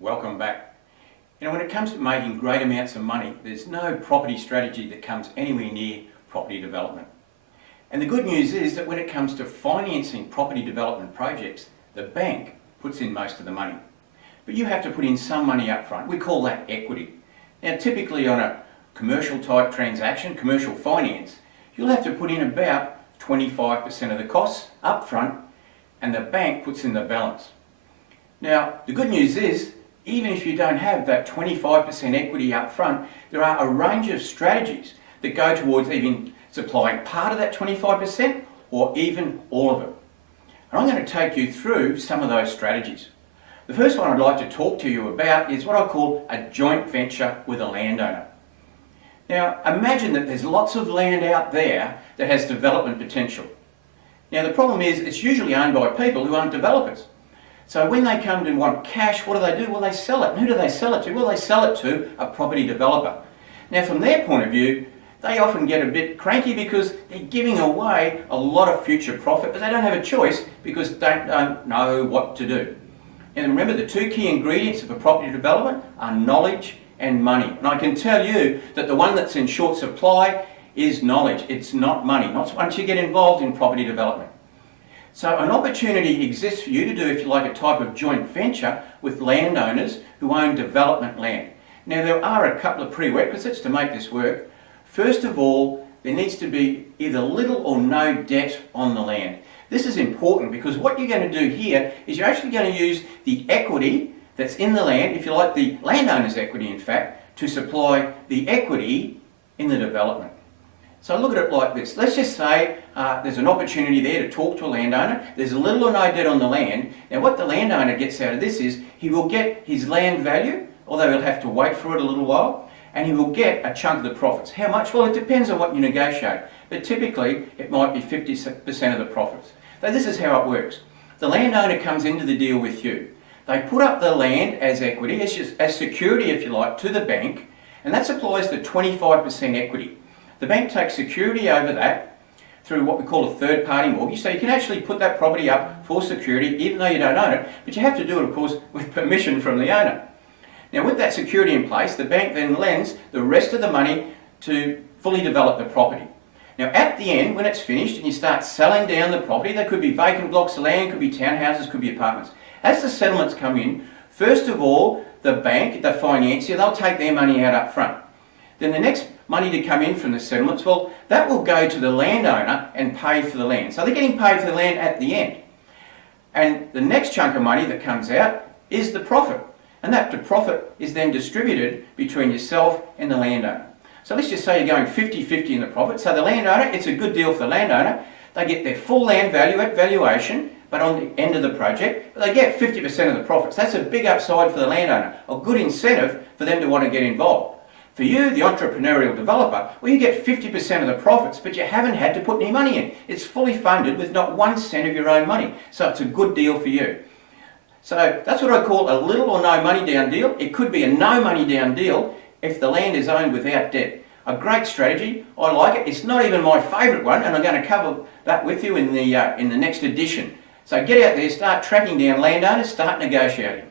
Welcome back. When it comes to making great amounts of money, there's no property strategy that comes anywhere near property development. And the good news is that when it comes to financing property development projects, the bank puts in most of the money. But you have to put in some money up front. We call that equity. Now, typically on a commercial type transaction, commercial finance, you'll have to put in about 25% of the costs up front, and the bank puts in the balance. Now, the good news is, even if you don't have that 25% equity up front, there are a range of strategies that go towards even supplying part of that 25% or even all of it. And I'm going to take you through some of those strategies. The first one I'd like to talk to you about is what I call a joint venture with a landowner. Now, imagine that there's lots of land out there that has development potential. Now, the problem is it's usually owned by people who aren't developers. So when they come and want cash, what do? Well, they sell it. And who do they sell it to? Well, they sell it to a property developer. Now, from their point of view, they often get a bit cranky because they're giving away a lot of future profit, but they don't have a choice because they don't know what to do. And remember, the two key ingredients of a property development are knowledge and money. And I can tell you that the one that's in short supply is knowledge. It's not money, not once you get involved in property development. So an opportunity exists for you to do, if you like, a type of joint venture with landowners who own development land. Now, there are a couple of prerequisites to make this work. First of all, there needs to be either little or no debt on the land. This is important because what you're going to do here is you're actually going to use the equity that's in the land, if you like, the landowner's equity in fact, to supply the equity in the development. So look at it like this. Let's just say there's an opportunity there to talk to a landowner. There's little or no debt on the land. Now what the landowner gets out of this is he will get his land value, although he'll have to wait for it a little while, and he will get a chunk of the profits. How much? Well, it depends on what you negotiate, but typically it might be 50% of the profits. So this is how it works. The landowner comes into the deal with you. They put up the land as equity, as security if you like, to the bank, and that supplies the 25% equity. The bank takes security over that through what we call a third-party mortgage, so you can actually put that property up for security even though you don't own it, but you have to do it, of course, with permission from the owner. Now, with that security in place, the bank then lends the rest of the money to fully develop the property. Now, at the end, when it's finished and you start selling down the property, there could be vacant blocks of land, could be townhouses, could be apartments. As the settlements come in, first of all, the bank, the financier, they'll take their money out up front. Then the next money to come in from the settlements, well, that will go to the landowner and pay for the land. So they're getting paid for the land at the end. And the next chunk of money that comes out is the profit. And that profit is then distributed between yourself and the landowner. So let's just say you're going 50-50 in the profit. So the landowner, it's a good deal for the landowner. They get their full land value at valuation, but on the end of the project, they get 50% of the profits. That's a big upside for the landowner, a good incentive for them to want to get involved. For you, the entrepreneurial developer, well, you get 50% of the profits, but you haven't had to put any money in. It's fully funded with not 1 cent of your own money. So it's a good deal for you. So that's what I call a little or no money down deal. It could be a no money down deal if the land is owned without debt. A great strategy. I like it. It's not even my favourite one, and I'm going to cover that with you in the next edition. So get out there, start tracking down landowners, start negotiating.